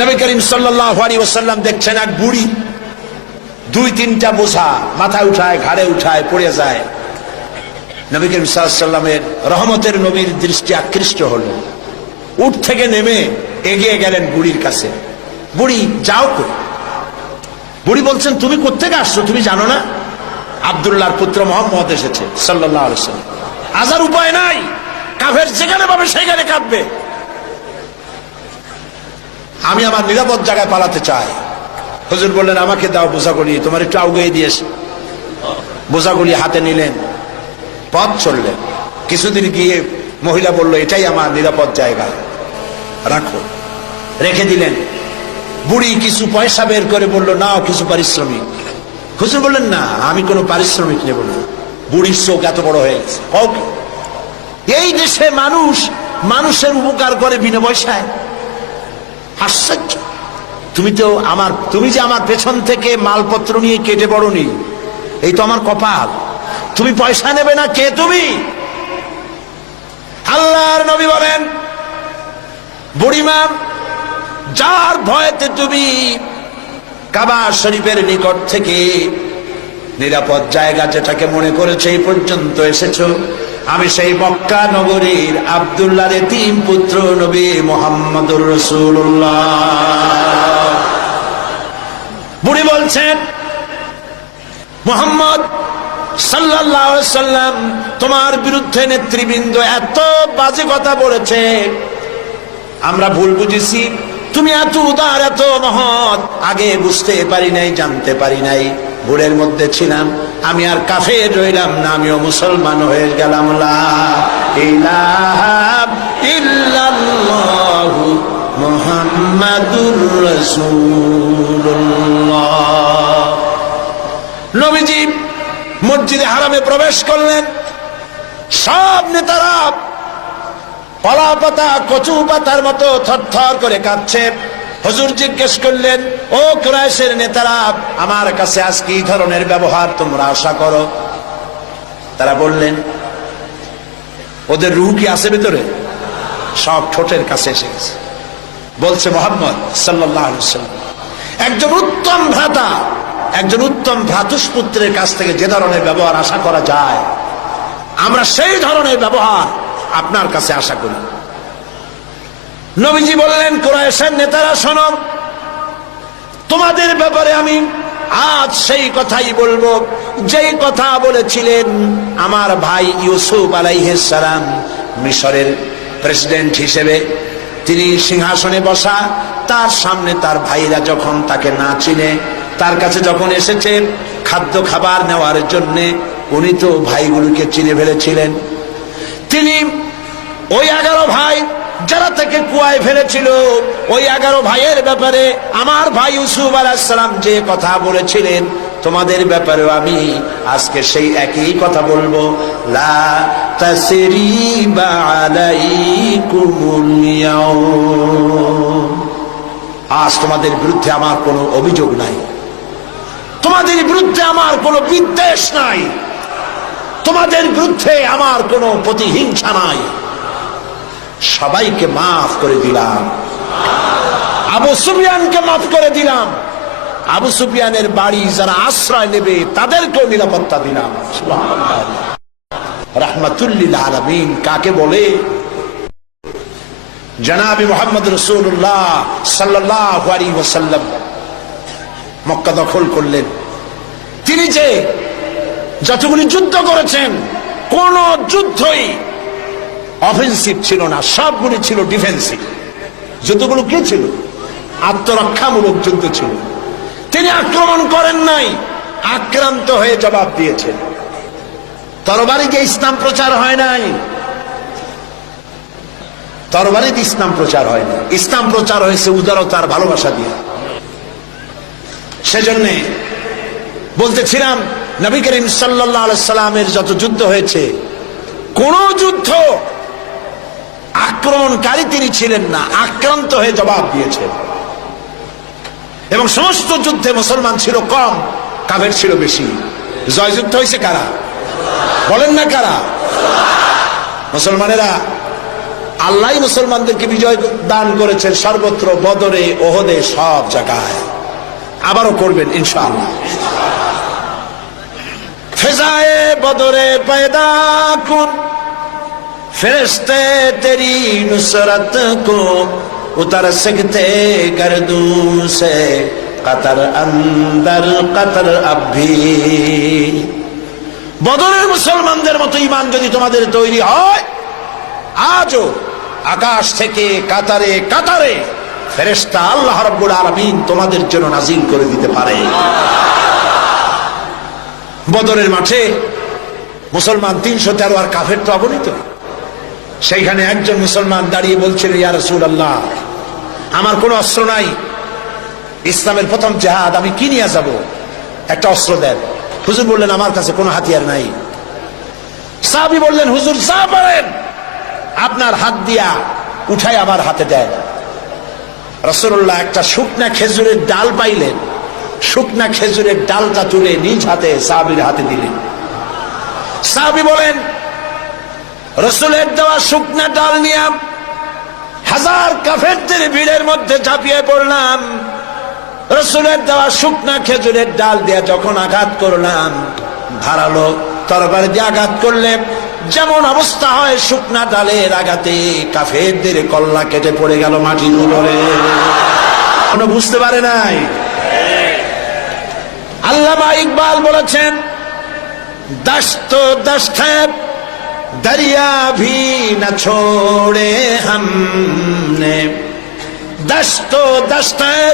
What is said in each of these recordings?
নবী করিম সাল্লাল্লাহু আলাইহি ওয়াসাল্লাম দেখছেন এক বুড়ি, দুই, তিনটা বোঝা মাথায় উঠায়, ঘাড়ে উঠায়, পড়ে যায়। নবী করিম সাল্লামের রহমতের নবীর দৃষ্টি আকৃষ্ট হলো। উঠ থেকে নেমে এগিয়ে গেলেন বুড়ির কাছে। বুড়ি, যাও কই? বুড়ি বলছেন, তুমি কোথেকে আসছো? তুমি জানো না? আবদুল্লাহর পুত্র মোহাম্মদ এসেছে সাল্লাহ আলসালাম আজার উপায় নাই। কাফের যেখানে পাবে, সেখানে কাঁদবে আমি আমার নিরাপদ জায়গায় পালাতে চাই। হুজুর বললেন, আমাকে দাও বোঝাগুলি, তোমার একটু আউগিয়ে দিয়েছে বোঝাগুলি হাতে নিলেন, পথ চললেন। কিছুদিন গিয়ে মহিলা বলল, এটাই আমার নিরাপদ জায়গা। রাখো। রেখে দিলেন। বুড়ি কিছু পয়সা বের করে বলল, নাও কিছু পারিশ্রমিক। হুজুর বললেন, না, আমি কোনো পারিশ্রমিক নেব না। বুড়ির চোখ এত বড় হয়ে গেছে। এই দেশে মানুষ মানুষের উপকার করে বিনা পয়সায়। আশ্চর্য। তুমি তো আমার, তুমি যে আমার পেছন থেকে মালপত্র নিয়ে কেটে পড়নি, এই তো আমার কপাল। তুমি পয়সা নেবে না কে তুমি? আল্লাহর নবী বলেন বুড়িমা যার ভয়েতে তুমি কাবা শরীফের নিকট থেকে নিরাপদ জায়গা যেটাকে মনে করেছে, এই পর্যন্ত এসেছ আমি সেই মক্কা নগরীর আবদুল্লাহ তিন পুত্র নবী রসুল্লাহ বুড়ি বলছেন, মোহাম্মদ সাল্লাম তোমার বিরুদ্ধে নেতৃবৃন্দ এত বাজে কথা বলেছে। আমরা ভুল বুঝেছি। তুমি এত উদার, এত মহৎ। আগে বুঝতে পারি নাই, জানতে পারি নাই। ভুলের মধ্যে ছিলাম। আমি আর কাফে রইলাম না, আমিও মুসলমান হয়ে গেলাম। মুহাম্মাদুর রাসূলুল্লাহ। নবীজি মসজিদে হারামে প্রবেশ করলেন। সব নেতারা কলা পাতা কচু পাতার মতো থরথর করে কাঁদছে। হজুর জিজ্ঞেস করলেন, ও ক্রাইশের নেতারা, আমার কাছে আজ কি ধরনের ব্যবহার তোমরা আশা করো? তারা বললেন, ওদের রুহ কি আছে ভিতরে? সব ঠোঁটের কাছে এসে গেছে। বলছে মোহাম্মদ সাল্লাহ একজন উত্তম ভ্রাতা, একজন উত্তম ভ্রাতুষ্পুত্রের কাছ থেকে যে ধরনের ব্যবহার আশা করা যায়, আমরা সেই ধরনের ব্যবহার আপনার কাছে আশা করি। নবীজি বললেন কোরআশের নেতারা, শোনো, তোমাদের ব্যাপারে আমি আজ সেই কথাই বলব, যেই কথা বলেছিলেন আমার ভাই ইউসুফ আলাইহালাম মিশরের প্রেসিডেন্ট হিসেবে। তিনি সিংহাসনে বসা, তার সামনে তার ভাইরা যখন তাকে না চিনে, তার কাছে যখন এসেছে খাদ্য খাবার নেওয়ার জন্যে, উনি তো ভাইগুলোকে চিনে ফেলেছিলেন। তিনি ওই এগারো ভাই যারা তাকে কুয়ায় ফেলেছিল, ওই এগারো ভাইয়ের ব্যাপারে আমার ভাই ইউসুফ আলাহিসাম যে কথা বলেছিলেন, তোমাদের ব্যাপারেও আমি আজকে সেই একই কথা বলব। আজ তোমাদের বিরুদ্ধে আমার কোনো অভিযোগ নাই। তোমাদের বিরুদ্ধে আমার কোনো বিদ্বেষ নাই। তোমাদের বিরুদ্ধে আমার কোনো প্রতিহিংসা নাই। সবাইকে মাফ করে দিলাম। আবু সুফিয়ানকে মাফ করে দিলাম। আবু সুফিয়ানের বাড়ি যারা আশ্রয় নেবে, তাদেরকেও নিরাপত্তা দিলাম। রাহমাতুল্লিল আলমিন। কাকে বলে? জনাবি মোহাম্মদ রসুল্লাহ সাল্লাহ আলী মক্কা দখল করলেন। তিনি যে যতগুলি যুদ্ধ করেছেন, কোন যুদ্ধই অফেন্সিভ ছিল না, সবগুলি ছিল ডিফেন্সিভ যুদ্ধগুলো কি ছিল? আত্মরক্ষামূলক যুদ্ধ ছিল। তিনি আক্রমণ করেন নাই, আক্রান্ত হয়ে জবাব দিয়েছেন তরবারিতে ইসলাম প্রচার হয় নাই। তরবারিতে ইসলাম প্রচার হয় না ইসলাম প্রচার হয়েছে উদারতার ভালোবাসা দিয়ে। সেজন্যে বলতেছিলাম, নবী করিম সাল্লাহ সাল্লামের যত যুদ্ধ হয়েছে, কোন যুদ্ধ আক্রমণকারী তিনি ছিলেন না, আক্রান্ত হয়ে জবাব দিয়েছেন। এবং সমস্ত যুদ্ধে মুসলমান ছিল কম কাভের ছিল বেশি। জয়যুদ্ধ হয়েছে কারা? বলেন না কারা? মুসলমানেরা আল্লাহ মুসলমানদেরকে বিজয় দান করেছেন সর্বত্র বদরে, ওহদে, সব জায়গায়। আবারও করবেন, ইনশাআল্লাহ। ফেজায়ে বদরে পায়দা কোন ফেরস্তে تیری নুসরত کو اتر سکتے گردوں سے۔ قطر اندر قطر اب বদরের মুসলমানদের মতো ইমান যদি তোমাদের তৈরি হয়, আজও আকাশ থেকে কাতারে কাতারে ফেরেস্তা আল্লাহ রব্বুল আলমিন তোমাদের জন্য নাজিল করে দিতে পারে। বদরের মাঠে মুসলমান তিনশো তেরো আর কাফের তো অবনীত। সেইখানে একজন মুসলমান দাঁড়িয়ে বলছিল আল্লাহ আমার কোনো অস্ত্র নাই। ইসলামের প্রথম জেহাদ, আমি কি নিয়ে যাব? একটা অস্ত্র দেন। হুজুর বললেন, আমার কাছে কোনো হাতিয়ার নাই। সাহাবি বললেন, হুজুর, যা পারেন আপনার হাত দিয়া উঠাই আমার হাতে দেন। রসুল্লাহ একটা শুকনা খেজুরের ডাল পাইলেন। শুকনা খেজুরের ডালটা তুলে নিজ হাতে সাহাবির হাতে দিলেন। সাহাবি বলেন রসুলের দেওয়া শুকনা ডাল নিয়ে হাজার কাফেরদের ভিড়ের মধ্যে ঝাঁপিয়ে পড়লাম। রসুলের দেওয়া শুকনা খেজুরের ডাল দিয়ে যখন আঘাত করলাম, ধারালো তরবার দিয়ে আঘাত করলে যেমন অবস্থা হয়, শুকনা ডালের আঘাতে কাফেরদের কল্লা কেটে পড়ে গেল মাটির উপরে। কোনো বুঝতে পারে নাই? আল্লামা ইকবাল বলেছেন দাস্ত খায় दरिया भी न छोड़े हमने दस्त दस्त है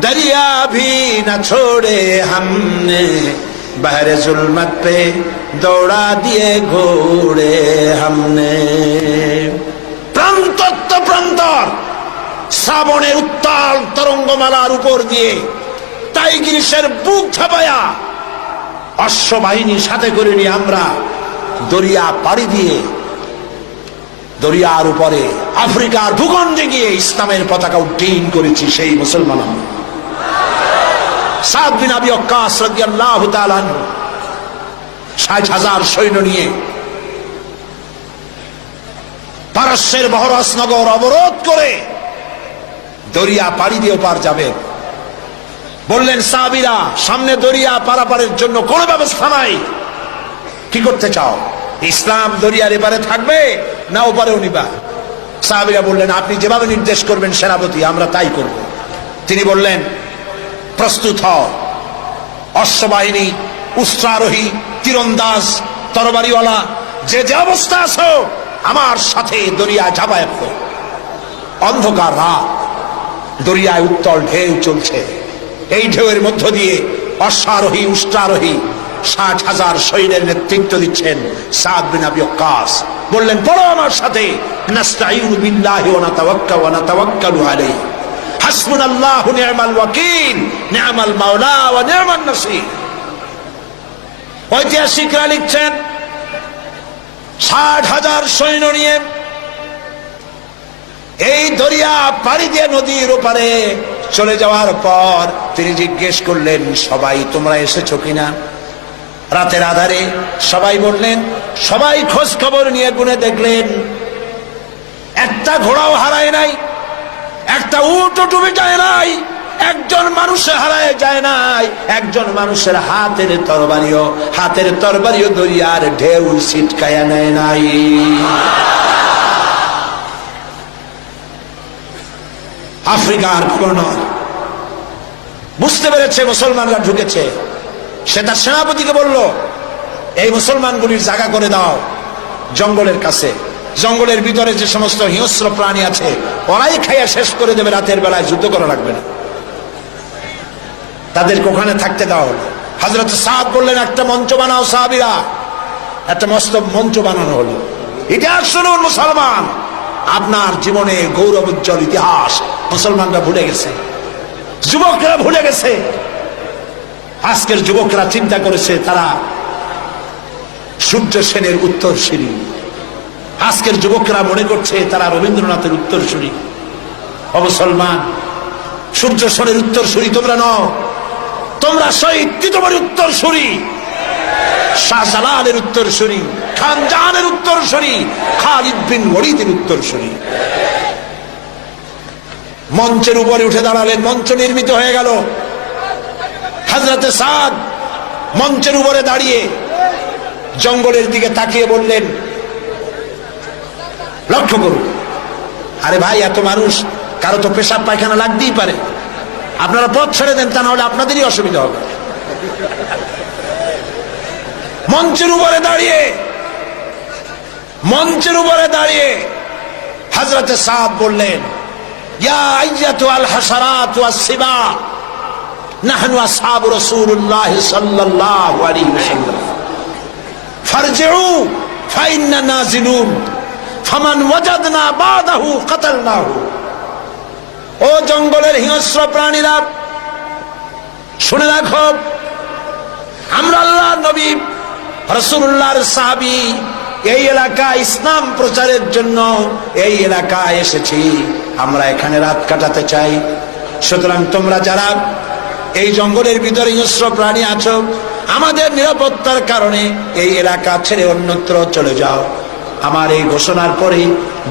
दरिया भी न छोड़े हमने बहर जुल्मत पे दौड़ा दिए घोड़े हमने প্রান্তত্ব প্রান্তর শ্রাবণের উত্তাল তরঙ্গমালার উপর দিয়ে টাইগ্রিসের বুক ছাপায়া অশ্ববাহিনী সাথে করে নিয়ে আমরা দরিয়া পাড়ি দিয়ে দরিয়ার উপরে আফ্রিকার ভূখণ্ডে গিয়ে ইসলামের পতাকা উড্ডীন করেছি সেই মুসলমান হাজার সৈন্য নিয়ে পারস্যের অবরোধ করে দরিয়া পাড়ি দিয়ে যাবে। বললেন সাবিরা সামনে দরিয়া পারাপারের জন্য কোনো ব্যবস্থা নাই। কি করতে চাও? ইসলাম দরিয়ার এবারে থাকবে না ওপারেও নিবা? সাহাবিরা বললেন, আপনি যেভাবে নির্দেশ করবেন সেনাপতি, আমরা তাই করব। তিনি বললেন, প্রস্তুত হও। অশ্ববাহিনী উষ্ট্রারোহী তীরন্দাজ, তরবারিওয়ালা, যে যে অবস্থা আছো, আমার সাথে দরিয়া ঝাঁপায়। অন্ধকার রাত, দরিয়ায় উত্তল ঢেউ চলছে। এই ঢেউয়ের মধ্য দিয়ে অশ্বারোহী উষ্ট্রারোহী ষাট হাজার সৈন্যের নেতৃত্ব দিচ্ছেন সাদ বিন আবি ওয়াক্কাস বললেন পড়ো আমার সাথে বিল্লাহি ওয়া নাতাওয়াক্কালু ওয়া নাতাওয়াক্কালু আলাইহি। হাসবুনাল্লাহু ওয়াকিল মাওলা ওয়া নাসির। ঐতিহাসিকরা লিখছেন, ষাট হাজার সৈন্য নিয়ে এই দরিয়া পাড়ি দিয়ে নদীর ওপারে চলে যাওয়ার পর তিনি জিজ্ঞেস করলেন, সবাই তোমরা এসেছ কিনা? রাতের আধারে সবাই বললেন, সবাই খোঁজ খবর নিয়ে গুনে দেখলেন, একটা ঘোড়াও হারায় নাই, একটা উটও ডুবে যায় নাই, একজন মানুষে হারায় যায় নাই, একজন মানুষের হাতের তরবারিও হাতের তরবারিও দরিয়ার ঢেউ ছিটকায়া নেয় নাই। আফ্রিকার গভর্নর বুঝতে পেরেছে মুসলমানরা ঢুকেছে। সে তার সেনাপতিকে বলল, এই মুসলমানগুলির জায়গা করে দাও জঙ্গলের কাছে। জঙ্গলের ভিতরে যে সমস্ত হিংস্র প্রাণী আছে, ওরাই খাইয়া শেষ করে দেবে, রাতের বেলায় যুদ্ধ করা লাগবে না। তাদেরকে ওখানে থাকতে দেওয়া হলো হাজরত সাহাব বললেন, একটা মঞ্চ বানাও সাহাবিরা। একটা মস্ত মঞ্চ বানানো হলো। ইতিহাস শুনুন মুসলমান, আপনার জীবনে গৌরব উজ্জ্বল ইতিহাস মুসলমানরা ভুলে গেছে, যুবকরা ভুলে গেছে। আজকের যুবকরা চিন্তা করেছে, তারা সূর্য সেনের উত্তরসূরি আজকের যুবকরা মনে করছে, তারা রবীন্দ্রনাথের উত্তরসূরি। ও মুসলমান, সূর্য সেনের উত্তরসূরি তোমরা নও, তোমরা শহীদ তিতমার উত্তরসূরি। শাহজালালের উত্তরসূরি খান জাহানের উত্তরসূরি, খালিদ বিন ওলিদের উত্তরসূরি। মঞ্চের উপরে উঠে দাঁড়ালেন, মঞ্চ নির্মিত হয়ে গেল। হাজরাতে সাদ মঞ্চের উপরে দাঁড়িয়ে জঙ্গলের দিকে তাকিয়ে বললেন, লক্ষ্য করুন। আরে ভাই, এত মানুষ, কারও তো পেশাব পায়খানা লাগতেই পারে। আপনারা পথ ছেড়ে দেন, তা না হলে আপনাদেরই অসুবিধা হবে। মঞ্চের উপরে দাঁড়িয়ে, মঞ্চের উপরে দাঁড়িয়ে হাজরতে সাদ বললেন, ইয়া আইয়াতু আল হাসারাত ওয়াস সিবা। নাহনু আসহাবু রাসূলুল্লাহ সাল্লাল্লাহু আলাইহি ওয়াসাল্লাম। ফারজিউ, ফাইন্না নাজিলুন, ফামান ওয়াজাদনা বাদাহু কাতালনাহু। ও জঙ্গলের হিংস্র প্রাণীরা, শুনে রাখো, আমরা আল্লাহ নবী রসুল্লাহর সাহাবি, এই এলাকা ইসলাম প্রচারের জন্য এই এলাকায় এসেছি। আমরা এখানে রাত কাটাতে চাই। সুতরাং তোমরা যারা এই জঙ্গলের ভিতরে হিংস্র প্রাণী আছো। আমাদের নিরাপত্তার কারণে এই এলাকা ছেড়ে অন্যত্র চলে যাও। আমার এই ঘোষণার পরে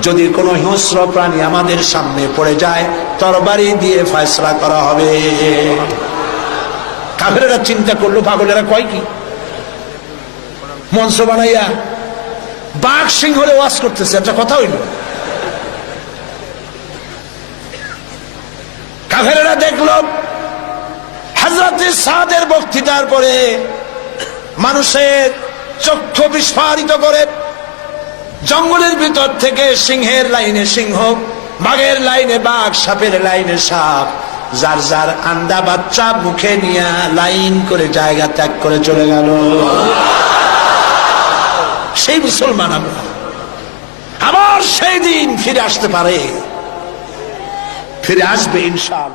যদি কোনো হিংস্র প্রাণী আমাদের সামনে পড়ে যায়, তরবারি দিয়ে ফয়সলা করা হবে। কাফেরেরা চিন্তা করল, পাগলেরা কয় কি? মঞ্চ বানাইয়া বাঘ সিংহরে ওয়াজ করতেছে, একটা কথা হইল। কাফেরেরা দেখল বক্তৃতার পরে মানুষের চক্ষু বিস্ফারিত করে জঙ্গলের ভিতর থেকে সিংহের লাইনে সিংহ, বাঘের লাইনে বাঘ, সাপের লাইনে সাপ, যার যার আন্ডা বাচ্চা মুখে নিয়ে লাইন করে জায়গা ত্যাগ করে চলে গেল। সেই মুসলমান আমরা। আবার সেই দিন ফিরে আসতে পারে। ফিরে আসবে ইনশাল